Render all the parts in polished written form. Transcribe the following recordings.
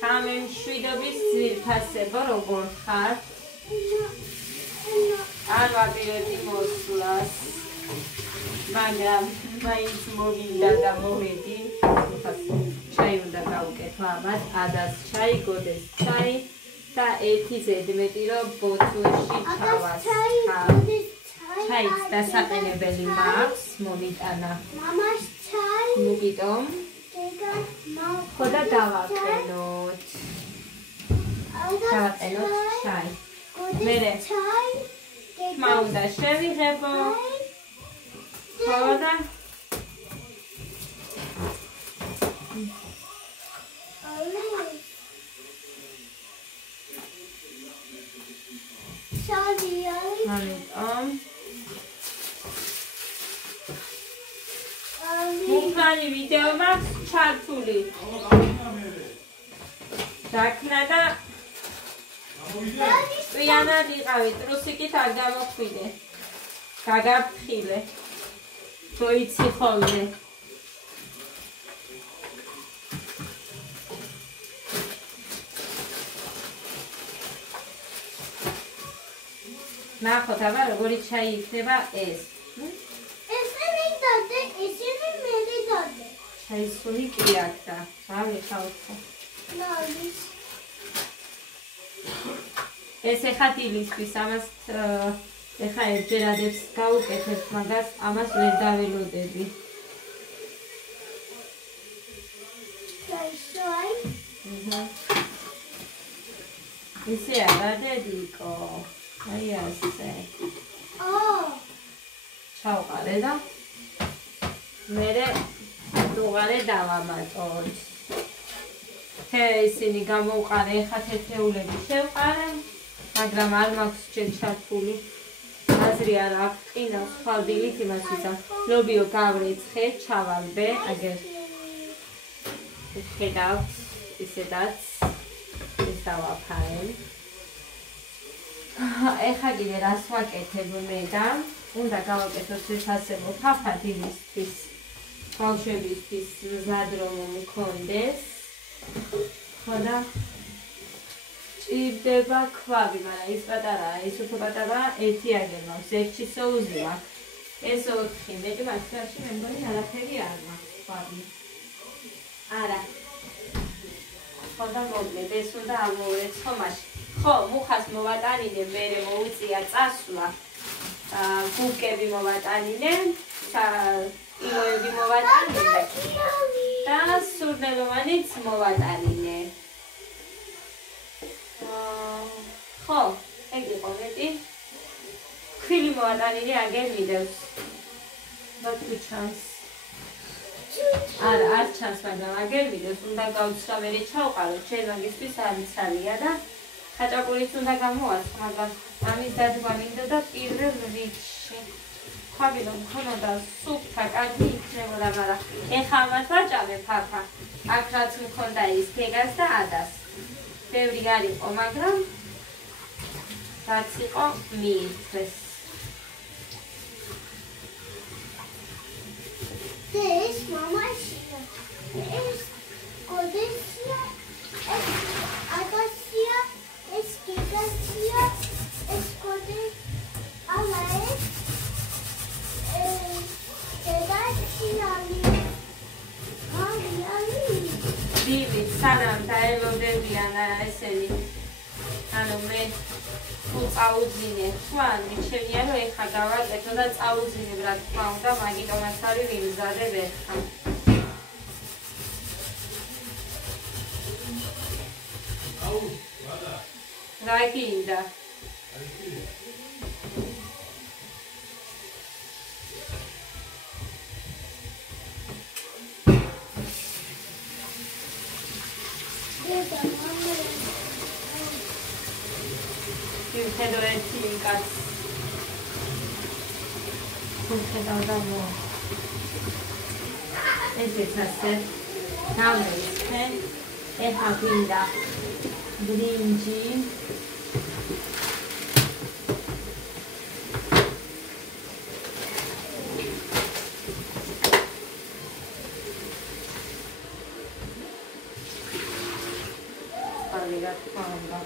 ხამე მშვიდობის ძირფასებო როგორ ხარ? არ ვაპირებდი მოსვლას, მაგრამ მაინც მოვიდა და მოვედი. ჩაი უნდა გავუკეთო ამას, ადას ჩაი, გოდეს ჩაი და 1 ზედმეტი რომ ბოთლში ჩავას. ჩაიც დასაყენებელი მაქვს, მომიტანა. მამას ჩაი. მოგიტომ. ხო და დავაყენოთ. დავაყენოთ ჩაი. მერე ჩაი. ხმა უნდა შევიღებო. ხო და ამიტომ მუხანი ვიდეო მაქვს ჩართული დაქნა და წვიანად იყავი ტრუსიკით არ გამოხვიდე გაგაფხილე თოიცი ხოლმე ნახოთ აბა როგორი ჩაი იქნება ეს. ესე მიდოდე, ისინი მიდოდე. ჩაისული კი აქ და. რავი ხალხო. ნავის. ეს ეხა დილისთვის ამას ეხა ერთჯერადებს გავუკეთებ, მაგას ამას ვერ დაველოდები. ჩაისვაი. ესე არა დედიკო. აი ასე. ჩავყარე და მერე დუღარე დავამატოთ. ისინი გამოვყარე, ეხა თეთრეულები შევყარე, მაგრამ არ მაქვს ჩემ ჩართული. აზრი არ აქვს, ყინავს ხვალდილით იმას ვიზამ. ლობიო გავრეცხე, ჩავალბე, აგერ ხედავთ, ისედაც ეს დავაფარებ. ეხა კიდე რას ვაკეთებ მე და უნდა გავაკეთოთ შესაძლო ფაფა დილისთვის ბავშვებისთვის მზად რომ მქონდეს ხო და ჭირდება ქვაბი, მაგრამ ის პატარაა, ის უფრო პატარაა, 1 აგერ მაქვს, 1 სოუზი მაქვს, ეს 4, მეტი მასკარში მე მგონი არაფერი არ მაქვს ქვაბი. არა. ხო და მოკლედ ეს უნდა ამოვეცხო მაშინ. ხო, მუხას მოვატანინე, მერე მოუწია წასვლა. გუკები მოვატანინე, ილოები მოვატანინე და სურნელოვანიც მოვატანინე. ხო, ეგ იყო მეტი. ქვილი მოვატანინე, აგერ მიდევს. ბათუ ჩანს. არა, არ ჩანს, მაგრამ აგერ მიდევს, უნდა გავცვა, მერე ჩავყარო, ჩემაგისთვის არიცალია და ხაჭაპურიც უნდა გამოვაცხო, მაგრამ ამის დადგმა მინდოდა პირველ რიგში. ქვაბი რომ მქონოდა სუფთა კარგი იქნებოდა, მაგრამ ეხა ამას ვაჭამე ფაფა. აქ რაც მქონდა ის გეგას და ადას. ბევრი არ იყო, მაგრამ რაც იყო მიირთვეს. ეს მამაშია, ეს გოდესია, ეს ადასია, ეს გეგასია, ეს გოდე, ალა ეს გეგასიალი. დივი, სანამ დაელოდებიან ესენი, ანუ მე თუ წაუძინე, თქვენი შემია რომ ეხა გავაკეთო და წაუძინებ რა თქმა უნდა, მაგიტომაც არის ვიმზადებ ერთხა. რა გინდა? Fedoreti kat. Fedoramo. Ezekase. Naveste. Ეხა გვინდა ბრინჯი. მაღალი რა თქმა უნდა.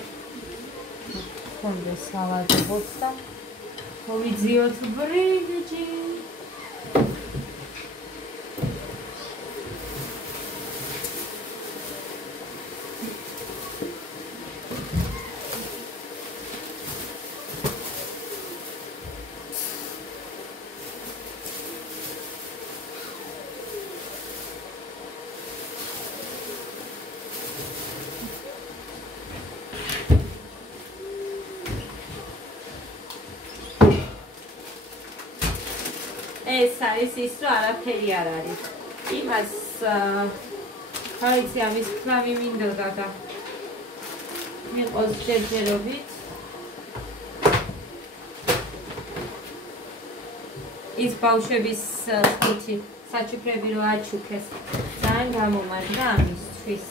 ხონდეს სავადებოთ და მოვიძიოთ ბრინჯი. ეს არის ის, რომ არაფერი არ არის. იმას ხაიცი ამის ფლავი მინდოდა და მიყოს ჯერჯერობით. ის ბავშვების ხუთი საჩუქრები რო აჩუქეს, ძალიან გამომარჯდა ამისთვის.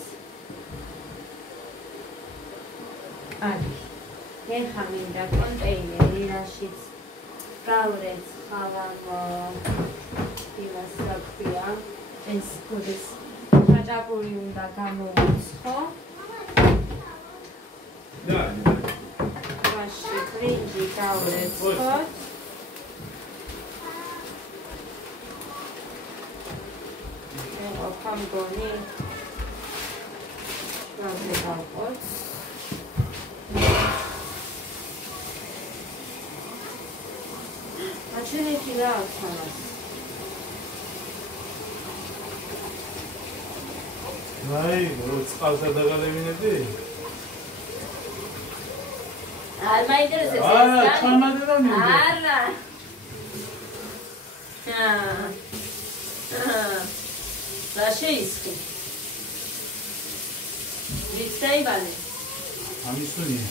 არის. ეხლა მინდა კონტეინერი, რაშიც გავლეთ ხავამ იმას რა ქვია, ეს გულის ხაჭაპური უნდა გამოვუცხო. მაშინ ბრინჯი გავლეცოთ. გამგონი გავყოთ. აჩენეთი რა აქვს ამას? აი, წყალს არ დაგალევინებდი? არ მაინტერესებს ეს. არა, ჩამადე და მინდა. არა. რა შეისხი? ვიცაიბანე. ამისუნია.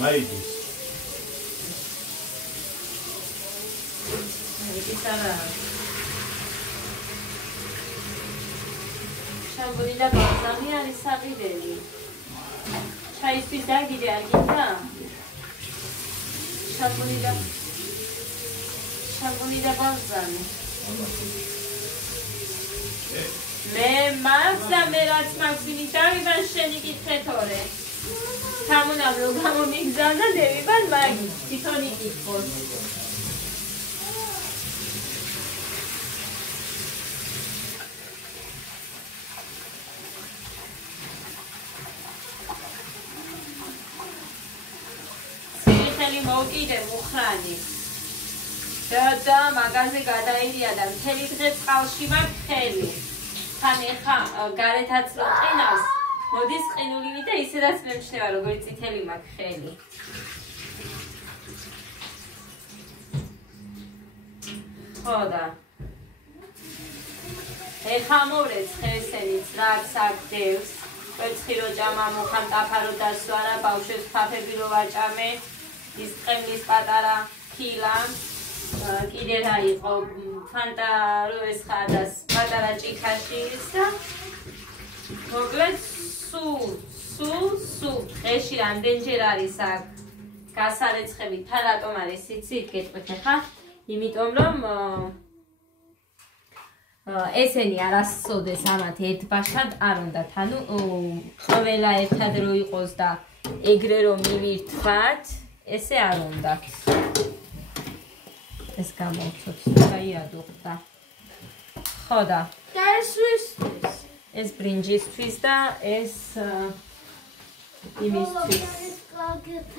მაიდის. ის არა. შამპუნი და ბალზამი არის საყიდელი. ჩაისთვის დაგიდე არ გინდა? შამპუნი და ბალზამი. მე მაქვს და მე რაც მაქვს იმის დავიბან შენი კითხე თორე. სამუნავრო გამომიგზავნა დევიბან მაგის თვითონ იკითხოს. მოვკიდე მუხრანი და მაგაზე გადაიდია და მთელი დღე წყალში მაქვს ხელი. თან ეხა გარეთაც რო ყინავს, მოდის ყინულივი და ისედაც მემჩნევა როგორც წითელი მაქვს ხელი. ხო და ეხა მოვრეც ხევსენიც რა აქ დევს. კვერცხი რო ჭამა მუხამ ტაფარო დასვა რა ბავშვებს ფაფები რო ვაჭამე. ის ყემლის პატარა ქილა კიდე რა იყო ფანტა რო ესხადას პატარა ჭიქაში ის და მოკლედ სულ დღეში რამდენჯერ არის აქ გასარეცხები თან რატომ არის იცით გეტყვით ახლა იმიტომ რომ ესენი არასოდეს ამათ ერთბაშად არ უნდათ ანუ ყველა ერთად რო იყოს და ეგრე რომ მივირთვათ ესე არ უნდა. ეს გამოვცოთ, გაიადუხდა. ხო და. და ეს ვისთვის? ეს ბრინჯისთვის და ეს იმისთვის.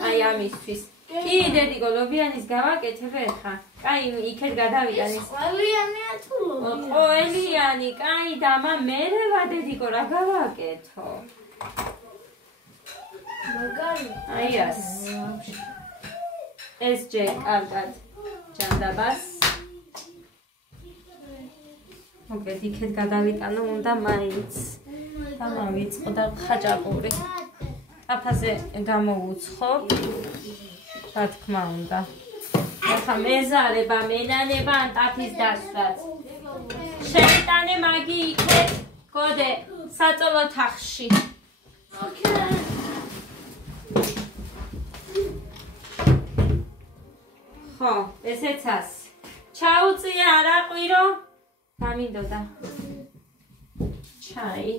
აი ამისთვის. კი, დედიკო, ლობიანის გავაკეთებ ახლა. კაი, იქეთ გადავიტან ის. ყველიანია თუ ლობიანი? ყველიანი, კაი, და მერე ვადედიკო რა გავაკეთო. მაგარი. აი ას. ეს ჯერ კარგად ჯანდაბას. მოკლედ იქეთ გადავიტანო უნდა მაინც. გამავიწყდა ხაჭაპური. აფაზე გამოვუცხობ. რა თქმა უნდა. ახლა მეზარება, მენანება ან ტაფის დასვაც. შეიტანე მაგი იქეთ გოდე საწოლო თახში. ოკეი. ხო, ესეცას. ჩაუწია არაყვირო. გამინდოდა. ჩაი.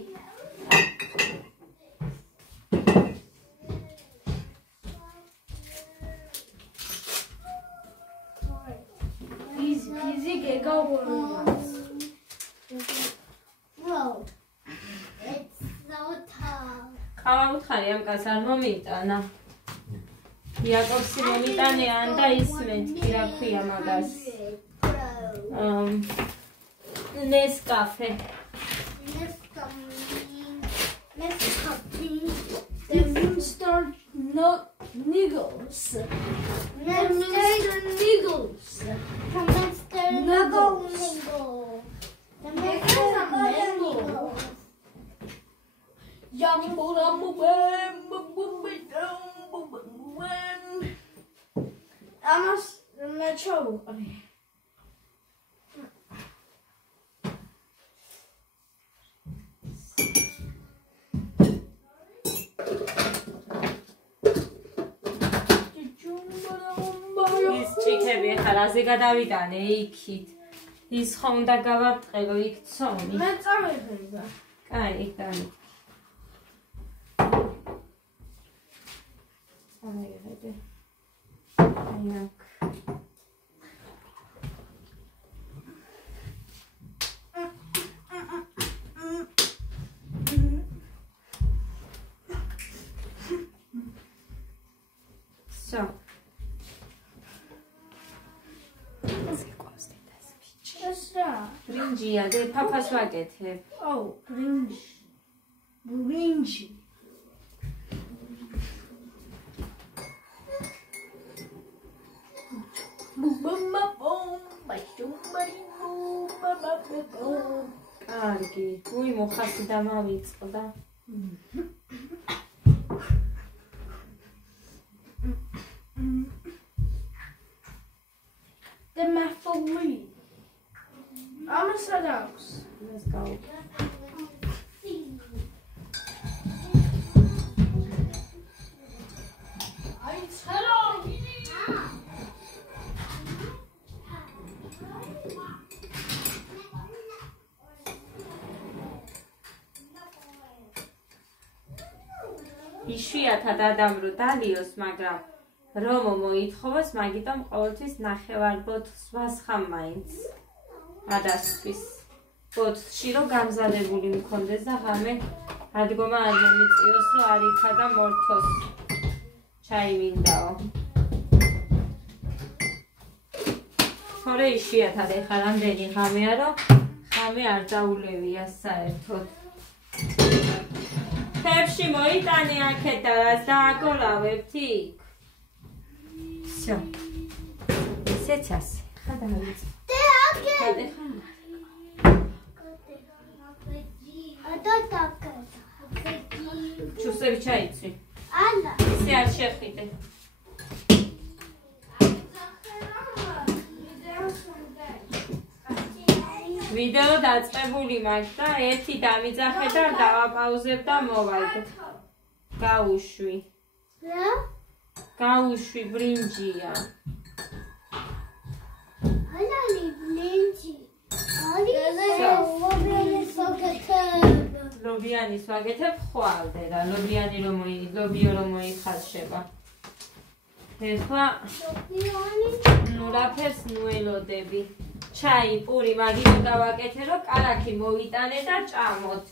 ხავაუთხარი ამ კაცს არ მომიტანა. იაკობსი მომიტანიან და ისმენთ კი რა ქვია მაგას. Nescafe. The Monster Niggles. Monster Niggles. Monster Niggles. The Monster Niggles. ის ჭიქები ახლა რაზე გადავიტანე იქით. ის ხომ უნდა გავარტყელო იქ ცომი. მე წავიღება. კაი, კაი. წავიღებე. აი აქ. So. ბრინჯია, და ფაფას ვაკეთებ. Oh, brinji. Brinji. კარგი, უი მოხასი დამავიწყდა. The mathawee. I'm a house. Let's go. იშვიათად ადამრო დალიოს, მაგრამ რომ მოითხოვოს, მაგიტომ ყოველთვის ნახევარ ბოთლს ვასხამ მაინც. ადასთვის ბოთლში რომ გამზადებული მქონდეს და ღამე ადგომა არ მომიწიოს, რომ არ იქა და მორთოს. ჩაი მინდაო. თორე იშვიათად ეხლა რამდენი ღამეა, რომ ღამე არ დაულევია საერთოდ. ხებში მოიტანე აქეთ და რას დააკოლავებთ იქ. всё. ისეც ასე. ხა დავიწყე. ჩუსები ჩაიცვი. ალა. ისე არ შეხვიდე. ვიდეო დაწყებული მაქვს და ერთი დამიძახე და დავაპაუზებ და მოვალდე. გაუშვი. რა? გაუშვი ბრინჯია. ალალი ბრინჯი. ლობიანის ვაკეთებ ხვალდე და ლობიო რომ მოიხარშება. ეხლა ნუ რაფერს ნუელოდები. ჩაი, პური, მაგით გავაკეთე, რომ კალათი მოვიტანე და ჭამოთ.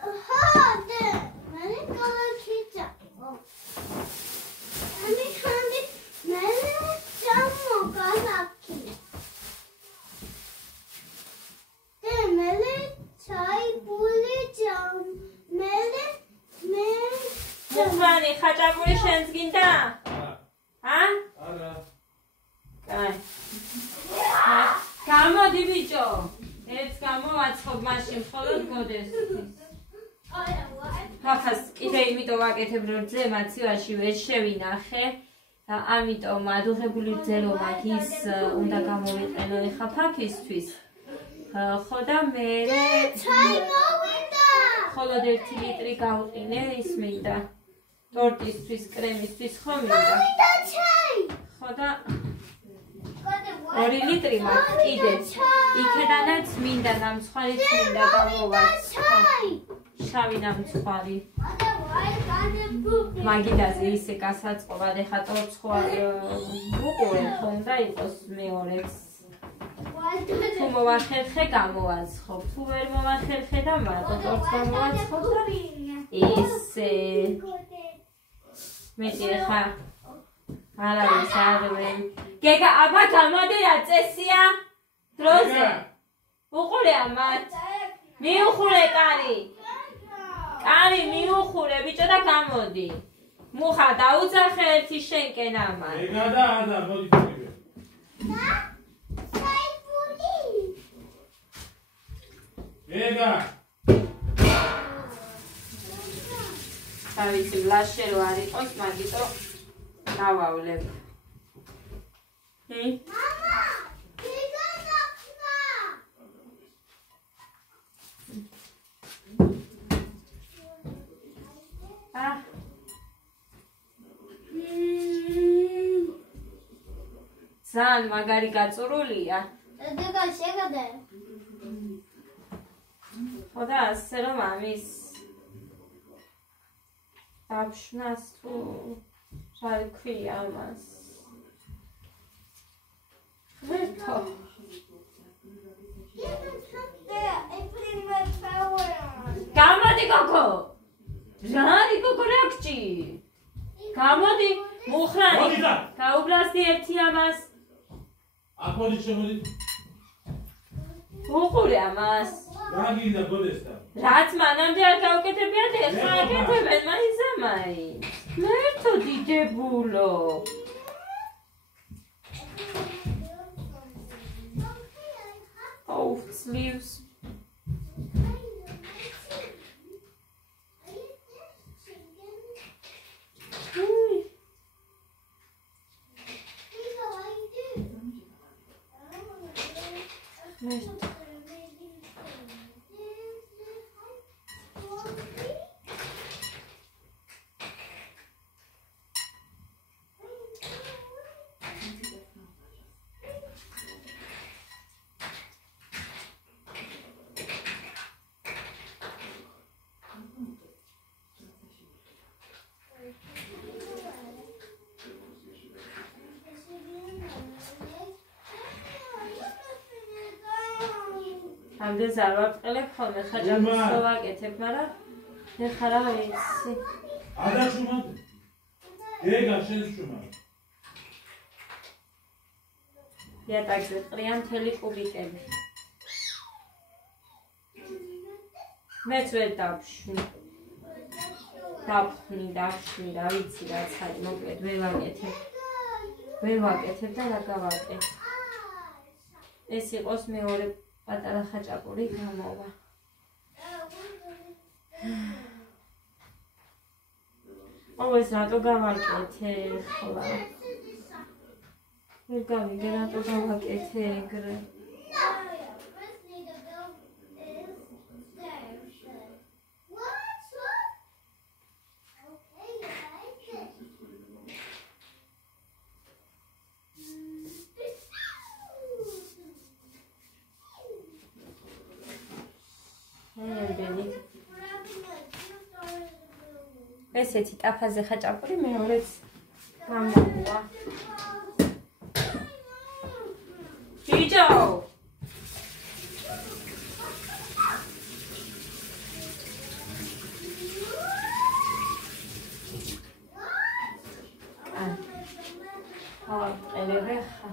ხო, და მე კალათი ჭამო. მე ჭამო კალათი. და მე ჩაი პური ჭამ. მე მუხლანი, ხაჭაპური შენს გინდა? ა? არა. კაი. გამოდი ბიჭო. ერთს გამოვაცხობ მაშინ მხოლოდ გოდესთვის. ხახას კიდე იმიტომ ვაკეთებ, რომ ძე მაცივაში ვერ შევინახე. და ამიტომ ადუღებული ძე რომ აქ ის უნდა გამოვიყენო ეხა ფაფისთვის. ხო და მე ჩაი მოვიდა. მხოლოდ 1 ლიტრი გავყინე, ის მინდა. ტორტისთვის, კრემისთვის ხო მინდა. ხო და 2 ლიტრი მაქვს კიდე. იქედანაც მინდა ნამცხვარიც მინდა გამოვაცხო. შავი ნამცხვარი. მაგიდაზე ისე გასაწყობად ეხა ტორტს ხო უყურებ, ხონდა იყოს მეორეც. თუ მოვახერხე გამოვაცხობ, თუ ვერ მოვახერხე და მარტო ტორტს გამოვაცხობ და ისე მეტი ხა არავის არ ვენ გეგა აბა გამოდი რა წესია დროზე უყურე ამათ მიუხურე კარი მიუხურე ბიჭო და გამოდი მუხა დაუძახე ერთი შენკენ ამათ ეგა და ადა მოდი თქვი ეგა თავისი ლაშე რო არ იყოს მაგიტო დავავლებ მამა გიგა ნახნა ძალიან მაგარი გაწურულია დეგა შეგადე ხოდა ასე რომ ამის დაფშნას თუ რა ქვია ამას ღერთო გამოდი გოგო რა არის გოგო რაქჭი გამოდი მუხრანი გაუბრასდი ერთი ამას აქ მოდი შემოდი უყურე ამას რა გინდა გოდესთან რაც მანამდე არ გავუკეთებიათ ეხლა აკეთებენ მაინც ამაინც ღერთო დიდებულო Oh, sleeves. ამდენს არ ვაყელებ ხოლმე ხაჭაპურს ვაკეთებ, მაგრამ ეხლა რა ვიცი. ადა შუმად. ეგა შენ შუმად. იატაკზე ყრიან მთელი კუბიკები. მეც ვერ დავშვი. დავხვნი, რა ვიცი რაც არის, მოკლედ ვერ ვაკეთებ და რა გავაკეთებ. ეს იყოს მეორე პატარა ხაჭაპური გამოვა. ეს რატო გავაკეთე ხოლმე? ვერ გავიგე რატო გავაკეთე ეგრე. ესეთი ტაფაზე ხაჭაპური მეორეც გამოვა. ჯიჯო ელევე ხა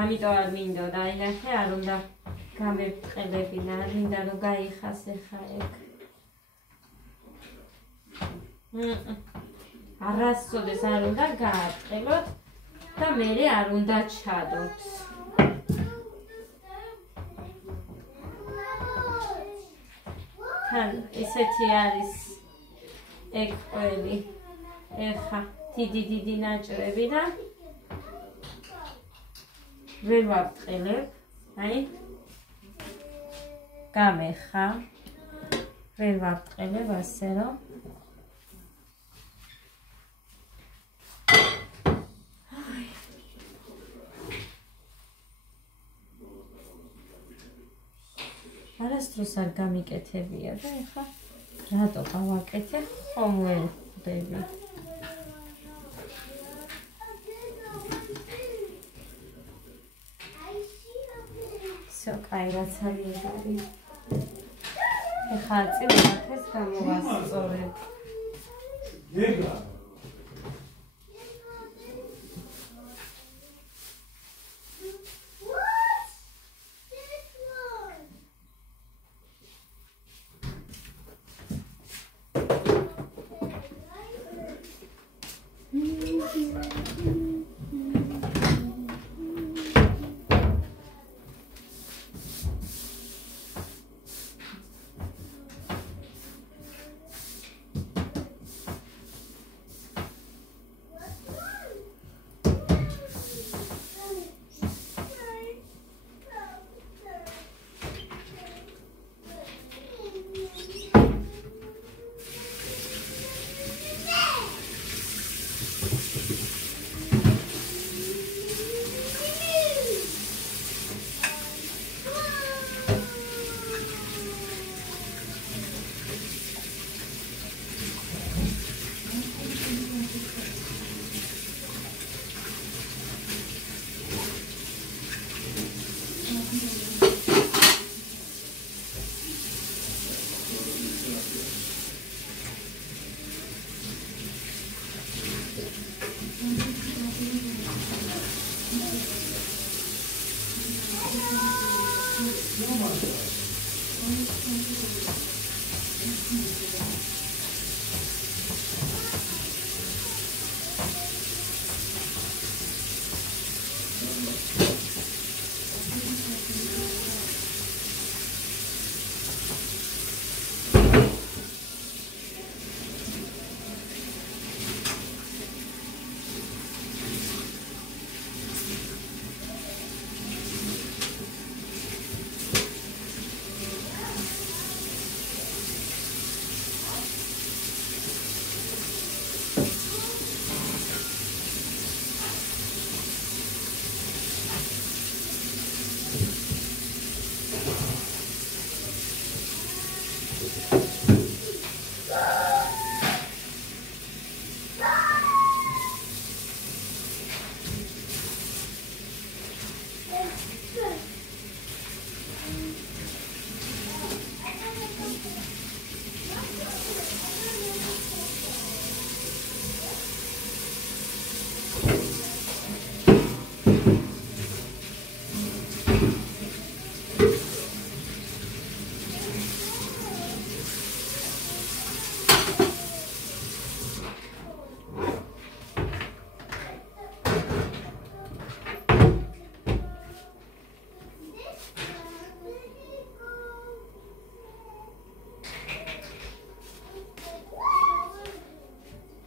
ამიტომ არ მინდოდა ინახე არ უნდა გამეყელებინა არ მინდა რომ გაიხას ეხა ეგ არასოდეს არ უნდა გააწყელოთ და მერე არ უნდა ჩადოთ თან ესეთი არის ეგ ყველი ეხა დიდი ნაჭრები და ვერ ვაწყელებ, აი გამეხა ვერ ვაწყელებ ასე რომ არასდროს არ გამიკეთებია და ეხლა რატო გავაკეთე ხომ ვერ ხვდები Всё, კაი, რაც არის არის. ეხლა წილაკეს გამოვასწორებ. გეგა.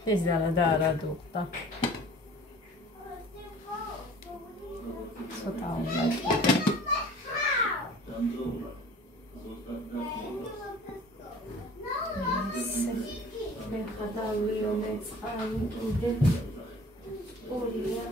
ეს და არა დუხტა. ცოტა უნდა კიდე. მე ხადავლიო წყალი კიდე. ორია.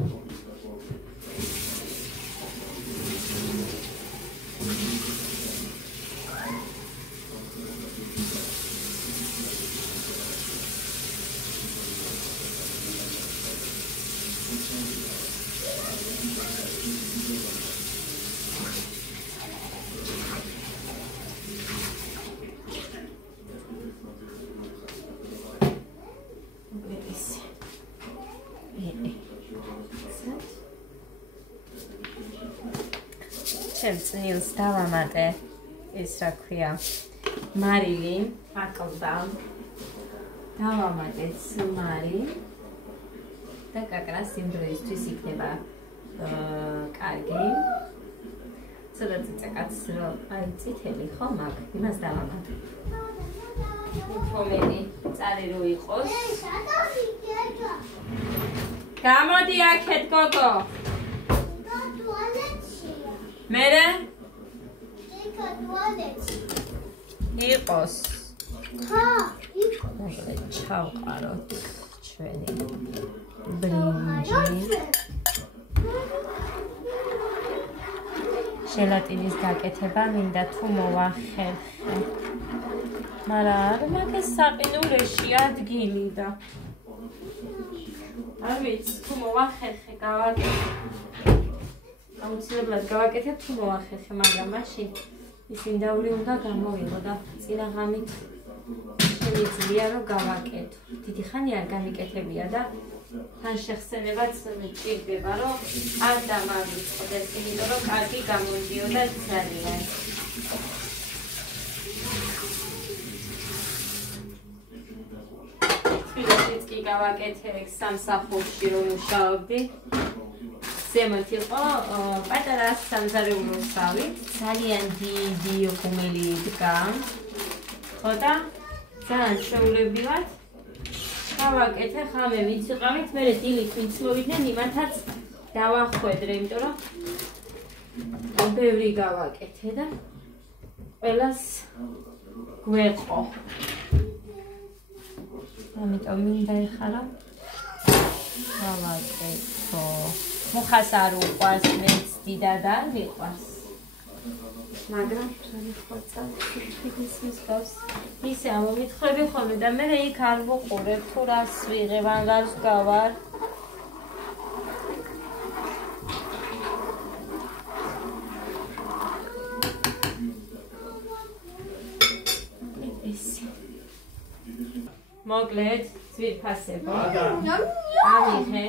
წნილს დავამატე ის რა ქვია მარილი აკლდა დავამატე ცმარი და კაკრას იმ დროისთვის იქნება კარგი ცოტა წაკაც რომ აი წითელი ხო მაგ იმას დავამატე ფომენი წარი რო იყოს გამოდი აქეთ გოგო მერე იყოს ხა იყოს ჩავყაროთ ჩვენი ბრინჯი ჟელატინის გაკეთება მინდა თუ მოვახერხე მაგრამ არ მაგას საყინულეში ადგილი და არ ვიცი თუ მოვახერხე გავაკეთე აუცილებლად გავაკეთებ თუ მოახერხე, მაგრამ მაშინ ის ინდაური უნდა გამოვიღო და წინა ღამით შემიძლია რომ გავაკეთო. დიდი ხანი არ გამიკეთებია და თან შეხსენებაც მჭირდება რომ არ დამავიწყდეს, იმიტომ რომ კარგი გამოდიოდა ძალიან. თბილისიც კი გავაკეთე სამსახურში რომ მუშაობდი. ზემოთ იყო პატარა სამზარეულო სავი, ძალიან დიდი ღუმელი იდგა. ხო და ძალიან შეულებრივად გავაკეთე ხამე მიციყავით, მერე დილით ვინც მოვიდნენ იმათაც დავახვედრე, იმიტომ რომ ბევრი გავაკეთე და ყველას გვეყო. ამიტომ მინდა ეხარა გავაკეთო. მუხას არ უყვარს, მეც დიდად არ მიყვარს. მაგრამ რა ხოცა თვითონ მსგავს ისე ამომითხრები ხოლმე და მე იქ არ ვუყურებ თუ რას ვიღებ, აღარ ვგავარ. მოკლედ ძვირფასებო ამიხე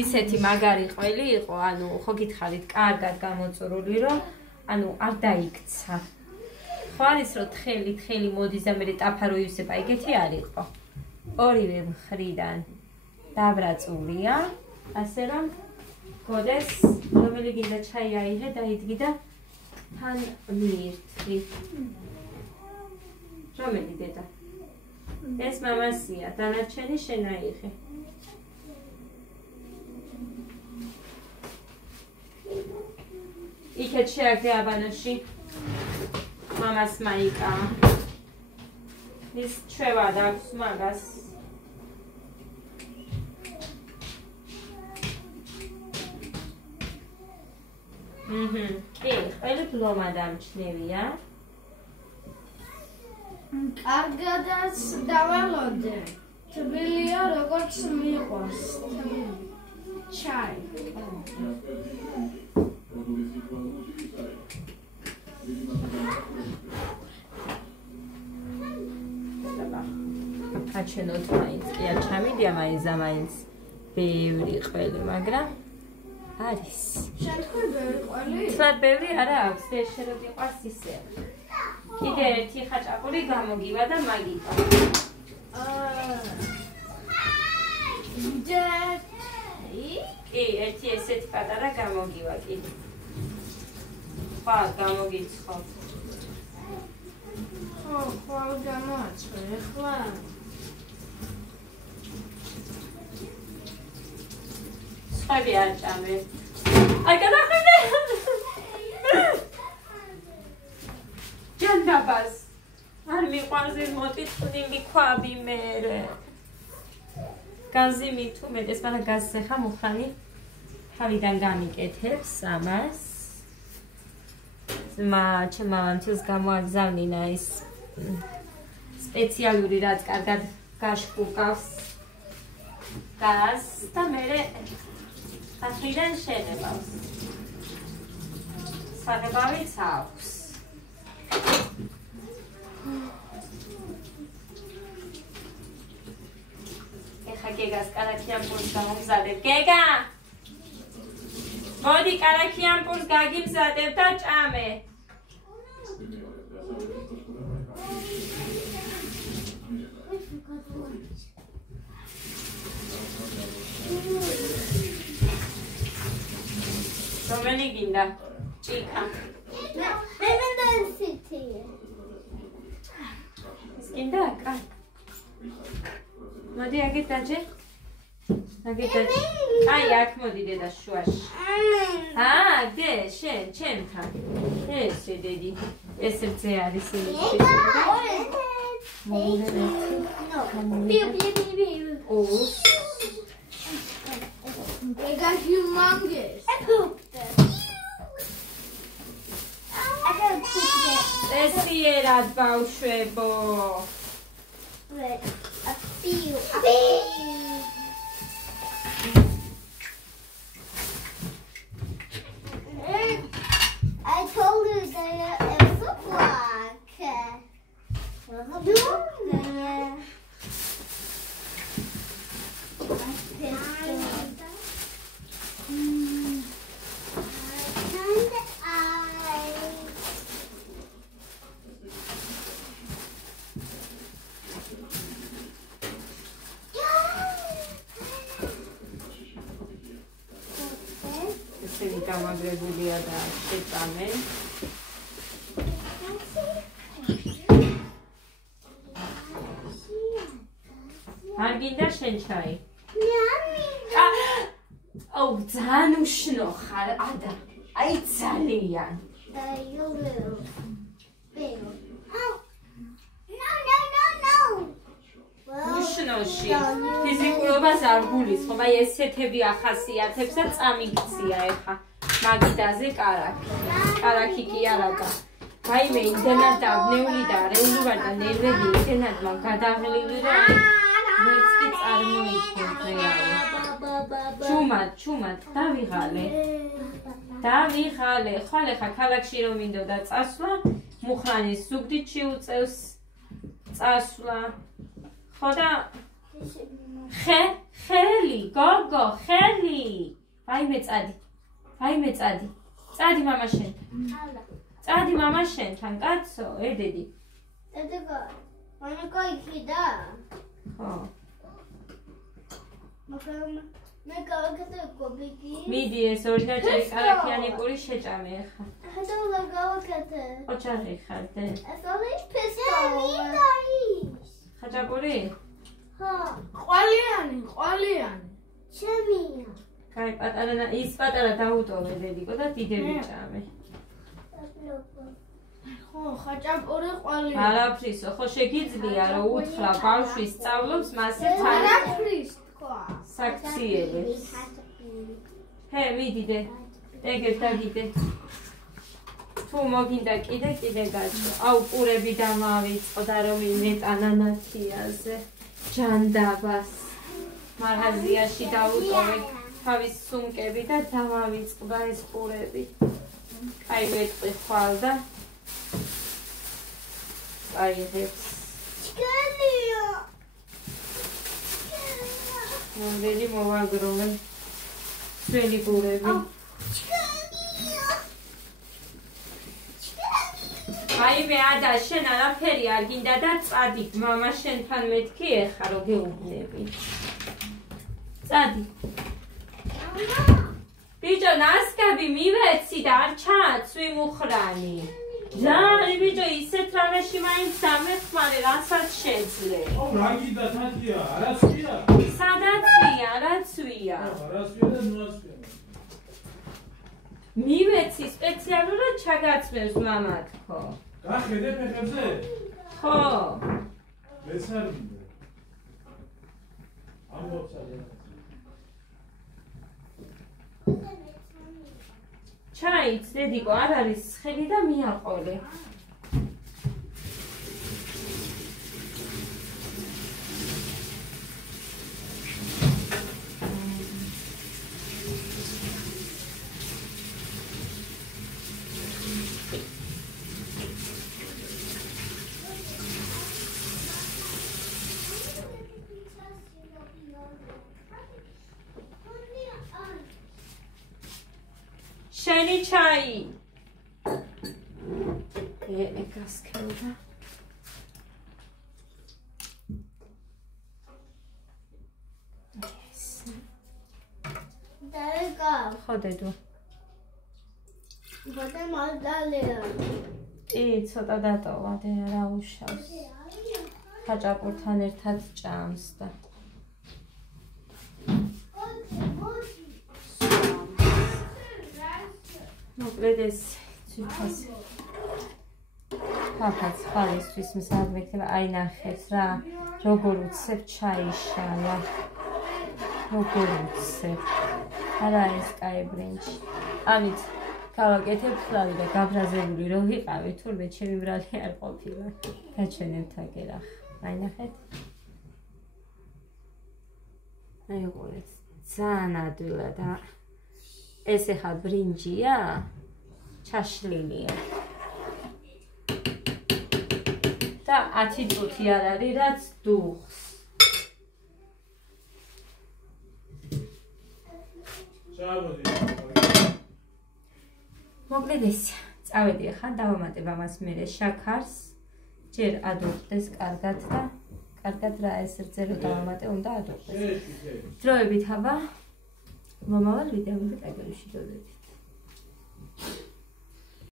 ისეთი მაგარი ყველი იყო, ანუ ხო გითხარით კარგად გამოწურული რომ ანუ არ დაიქცა. ხო არის რომ თხელი მოდის და მე ტაფარო ივსება, ეგეთი არ იყო. ორივე მხრიდან დაბრაწულია, ასე რომ გოდეს რომელი გინდა ჩაი აიღე და იდგი და თან მიირთვი. რომელი დედა? ეს მამასია, დანარჩენი შენ აიღე. იქეთ შეაგდე აბანოში მამას მაიკა. ის ჩვევა დაქვს მაგას. კი, ყველი ბლომა დამჩნევია. კარგადაც დავალოდე. თბილია როგორც მიყვარს. ჩაი. აჩენოთ მაინც, კი არ ჩამიდია მაინც ბევრი ყველი, მაგრამ არის. შენ თქვი ბევრი ყველი? თლად ბევრი არა აქვს, შენ რო გიყვარს ისე. კიდე ერთი ხაჭაპური გამოგივა და მაგიტო. კი, ერთი ესეთი პატარა გამოგივა კიდე. ხა გამოგიცხო. ხო, გამოაცხო, ეხლა. სხვები არ ჭამე. აი გადახედე. ჯანდაბას. არ მიყვარს ის მოტიტული მიქვაბი მერე. გაზი მითუ მეტეს, მაგრამ გაზზე ხა მუხანი თავიდან გამიკეთებს ამას. ჩემმა მამამთილს გამოაგზავნა ის სპეციალური რაც კარგად გაშკუკავს გაზს და მერე ახლიდან შენებავს. საღებავიც აქვს. ეხა გეგას კარაქიანპურს გამომზადებ. გეგა! მოდი კარაქიანპურს გაგიმზადებ და ჭამე. რომელი გინდა? ჭიქა. მე მინდა ისეთი. ის გინდა? კა. მოდი აგეთ დაჯე. აგეთ დაჯე. აი აქ მოდი დედა შუაში. დი შენ ჩემთან. ესე დედი. ესე ზე არის ის. Mega humongous. ესიერად ბავშვებო. A few. ესენი გამაგრებულია და შეწამენ. არ გინდა შენ ჩაი? აუ, ძალიან უშნო ხარ, ადა. აი ძალიან. უშნოში. ფიზიკურობას არ გულისხმობ, აი ესეთები ახასიათებს და წამიქცია ეხა. მაგიდაზე კარაქი. კარაქი კი არაკა. ვაიმე, იმდენად დაბნეული და არეული ვარ და ნერვები იმდენად მაგ გადაღლილი და ვერც კი წარმოიდგენ რეალი. ჩუმად, დავიღალე. ხვალ ეხა ქალაქში რომ მინდოდა წასვლა, მუხრანის ზუგდიდში უწევს წასვლა. ხო და ხელი, გოგო, ხელი. ვაიმე წადი. წადი მამა შენთან. წადი მამა შენთან, კაცო, დედი. დედაგო, მამიკო იქიდა? ხო. მე გავაკეთე კობიკი. მიდი ეს ორი დაჭერი კარაქიანი პური შეჭამე ახლა. ხადა გავაკეთე. ოჯახი ხარ დე. ეს არის ფესტავალი. ხაჭაპური? ხო. ყვალიანი. ჩემია. კაი, პატარა დაუტოვე დედიკო და დიდები ჭამე. ხო, ხაჭაპური ყვალიანი. არაფრისო, ხო შეგიძლია რომ უთხრა ბავშვი სწავლობს მასე თან არაფრის თქვა. საქციელებს. ჰე, მიდიდე. ეგეთ დაგიდე. თუ მოგინდა კიდე გაჭო. აუ, პურები დამავიწყო და რომ იმეტანა ნათიაზე. ჯანდაბას. მაღაზიაში დაუტოვე თავის სუმკები და დამავიწყდა ეს პურები. კაი ვეტყვი ხვალ და აიღებს. ჩქელია. მომდენი მოვაგროვე. ძველი პურები. აიმე ადა შენ არაფერი არ გინდა და წადი მამა შენთან მეთქი ეხა რო გეუბნები. წადი. ბიჭო ნასკები მივეცი და არ ჩააცვი მუხრანი. ჯარი ბიჭო ისეთ რამეში მაინც დამეხმარე რასაც შეძლე. ო რა გინდა თათია? არაცვია? სადაცვია, არაცვია. არაცვია და ნუაცვია. მივეცი სპეციალურად ჩაგაცმევს მამა თქო. გახედე ფეხებზე? ხო. მეც არ გინდა. ამბობსა. ჩაიც დედიკო არ არის ცხელი და მიაყოლე. შენი ჩაი. გასქელდა. დედაგო. ხო დედო. ბოდე მაგალია. ცოტა დატოვა და რა უშავს. ხაჭაპურთან ერთად ჭამს და მოკლედ ეს ციფას ფაფაც ხალისთვის მსაჯმექება აი ნახეთ რა როგორ უცებ ჩაიშალა როგორ უცებ არა ეს კაი ბრინჯი ამით გავაკეთებ ხლავი და გაბრაზებული რო ვიყავი თურმე ჩემი ბრალი არ ყოფილა გაჩვენებთ აგერახ აი ნახეთ აი ყოლეთ ძალიან ადვილა და ეს ეხა ბრინჯია ჩაშლილია და 10 წუთი არ არის რაც დუხს ჩამოდი. მოკლედ ეს წავედი ახლა დავამატებ ამას მერე შაქარს ჯერ ადურდეს კარგად და კარგად რა ეს რძერო დავამატე უნდა ადურდეს დროებით აბა მომავალ ვიდეოებით აგერში დოდეთ